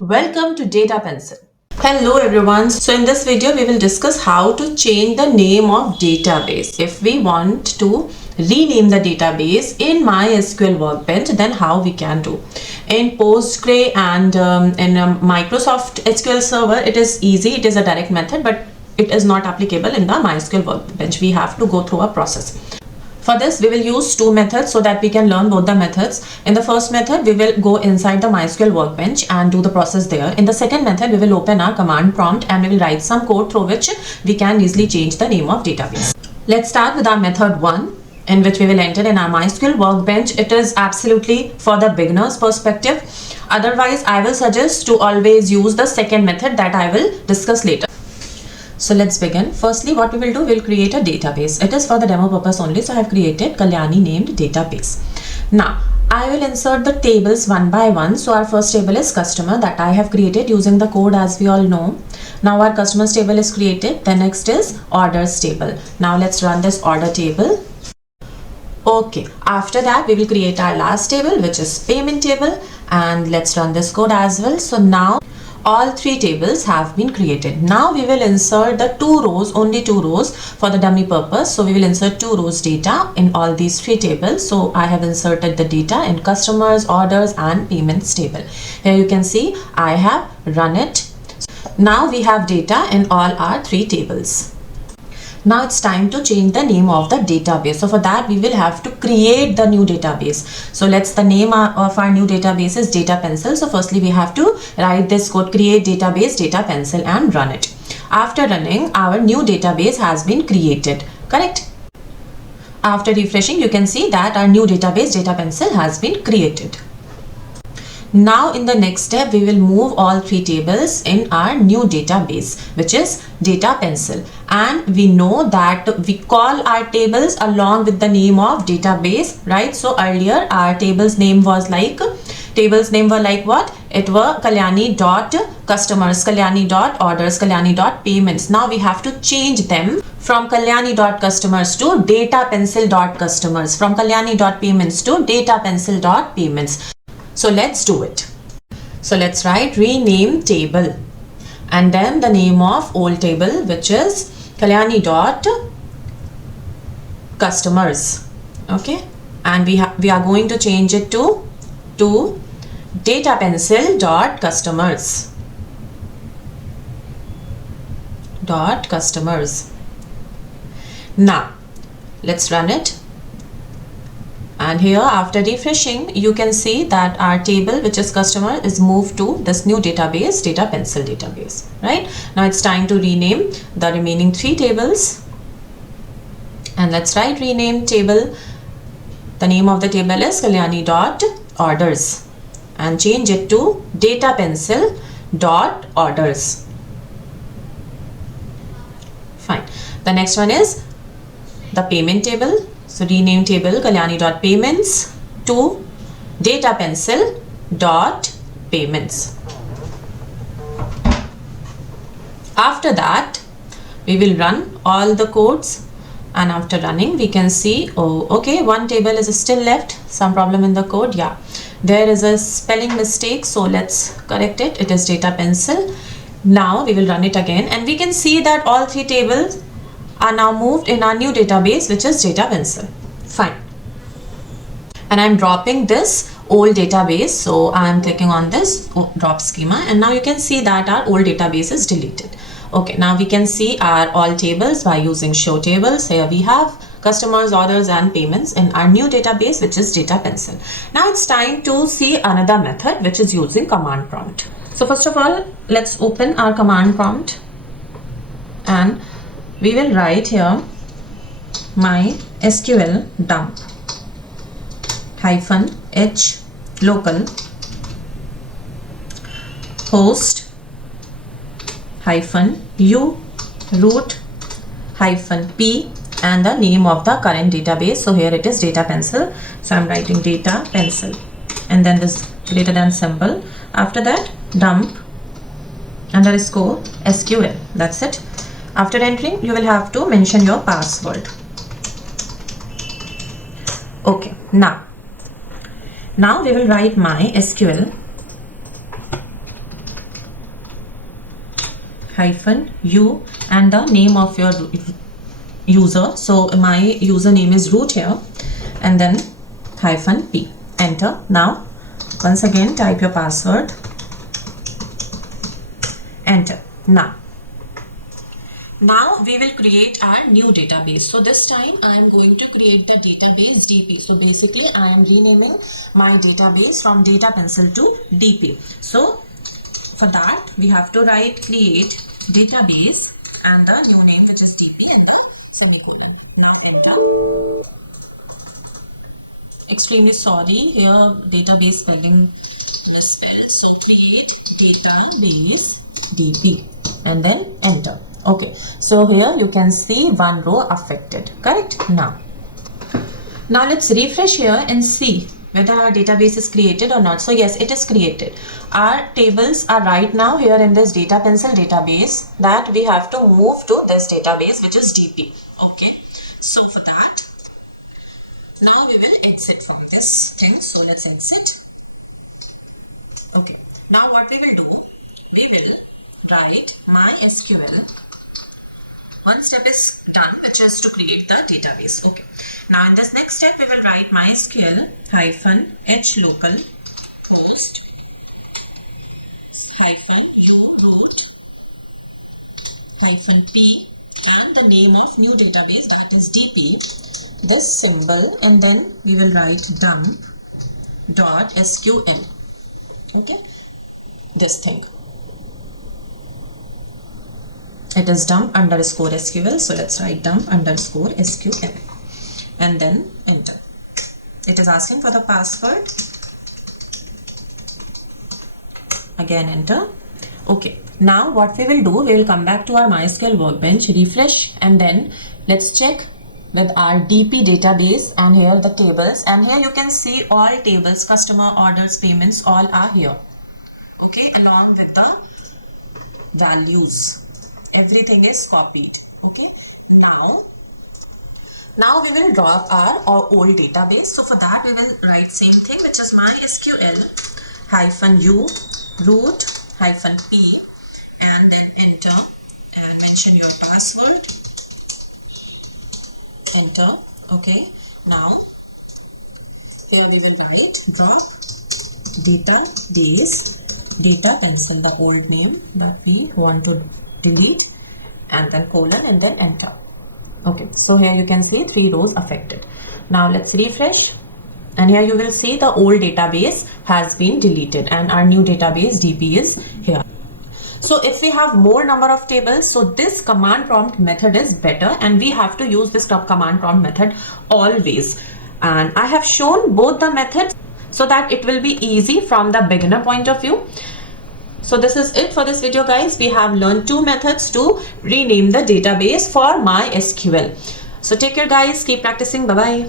Welcome to Data Pencil. Hello everyone. So in this video we will discuss how to change the name of database. If we want to rename the database in MySQL Workbench, then how we can do. In Postgre and in Microsoft SQL Server, it is easy. It is a direct method, but it is not applicable in the MySQL Workbench. We have to go through a process. For this, we will use two methods so that we can learn both the methods. In the first method, we will go inside the MySQL Workbench and do the process there. In the second method, we will open our command prompt and we will write some code through which we can easily change the name of database. Let's start with our method 1, in which we will enter in our MySQL Workbench. It is absolutely for the beginner's perspective. Otherwise, I will suggest to always use the second method that I will discuss later. So let's begin. Firstly, what we will do, we'll create a database. It is for the demo purpose only. So I have created Kalyani named database. Now, I will insert the tables one by one. So our first table is customer that I have created using the code as we all know. Now our customers table is created. The next is orders table. Now let's run this order table. Okay, after that we will create our last table, which is payment table, and let's run this code as well. So now all three tables have been created. Now we will insert the only two rows for the dummy purpose. So we will insert 2 rows data in all these 3 tables. So I have inserted the data in customers, orders and payments table. Here you can see I have run it. Now we have data in all our 3 tables. Now it's time to change the name of the database. So for that we will have to create the new database. So the name of our new database is Data Pencil. So firstly we have to write this code, create database Data Pencil, and run it. After running, our new database has been created. Correct? After refreshing, you can see that our new database Data Pencil has been created. Now in the next step, we will move all 3 tables in our new database, which is Data Pencil. And we know that we call our tables along with the name of database, right? So earlier our tables name were like what? It were Kalyani.customers, Kalyani.orders, Kalyani.payments. Now we have to change them from Kalyani.customers to datapencil.customers, from Kalyani.payments to datapencil.payments. So let's do it. So let's write rename table and then the name of old table, which is Kalyani.customers. Okay, and we are going to change it to datapencil.customers. Now let's run it. And here after refreshing, you can see that our table, which is customer, is moved to this new database, Data Pencil database, right? Now it's time to rename the remaining 3 tables. And let's write rename table. The name of the table is Kalyani.orders and change it to datapencil.orders. Fine. The next one is the payment table. So rename table Kalyani.payments to datapencil.payments. After that, we will run all the codes, and after running we can see, oh okay, one table is still left, some problem in the code. Yeah, there is a spelling mistake, so let's correct it. It is Data Pencil. Now we will run it again and we can see that all 3 tables are now moved in our new database, which is Data Pencil. Fine. And I'm dropping this old database. So I'm clicking on this drop schema, and now you can see that our old database is deleted. Okay, now we can see our all tables by using show tables. Here we have customers, orders and payments in our new database, which is Data Pencil. Now it's time to see another method, which is using command prompt. So first of all, let's open our command prompt and we will write here mysqldump -h local host -u root -p and the name of the current database. So here it is Data Pencil. So I'm writing Data Pencil and then this greater than symbol. After that, dump _ SQL. That's it. After entering, you will have to mention your password. Okay, now we will write MySQL hyphen u and the name of your user. So my username is root here, and then hyphen p. Enter. Now once again type your password. Enter. Now we will create our new database. So this time I am going to create the database DP. So basically I am renaming my database from data pencil to DP. So for that we have to write create database and the new name, which is DP, and then semicolon. Now enter. Extremely sorry, here database spelling misspelled. So create database DP and then enter. Okay, so here you can see one row affected, correct? Now let's refresh here and see whether our database is created or not. So yes, it is created. Our tables are right now here in this data pencil database, that we have to move to this database, which is DP. Okay, so for that, now we will exit from this thing. So let's exit. Okay, now what we will do, we will write MySQL. One step is done, which is to create the database. Okay, now in this next step we will write MySQL hyphen h local host hyphen u root hyphen p and the name of new database, that is DP, this symbol, and then we will write dump dot SQL. Okay, this thing. It is dump underscore SQL. So let's write dump underscore SQL and then enter. It is asking for the password. Again enter. Okay, now what we will do, we will come back to our MySQL workbench, refresh, and then let's check with our DP database, and here the tables, and here you can see all tables, customer, orders, payments, all are here. Okay, along with the values. Everything is copied. Okay, now we will draw up our old database. So for that we will write same thing, which is MySQL hyphen u root hyphen p and then enter and mention your password. Enter. Okay, now here we will write drop database data pencil, the old name that we want to delete, and then colon and then enter. Okay, so here you can see 3 rows affected. Now let's refresh, and here you will see the old database has been deleted and our new database DP is here. So if we have more number of tables, so this command prompt method is better, and we have to use this command prompt method always. And I have shown both the methods so that it will be easy from the beginner point of view. So this is it for this video, guys. We have learned 2 methods to rename the database for MySQL. So take care, guys. Keep practicing. Bye-bye.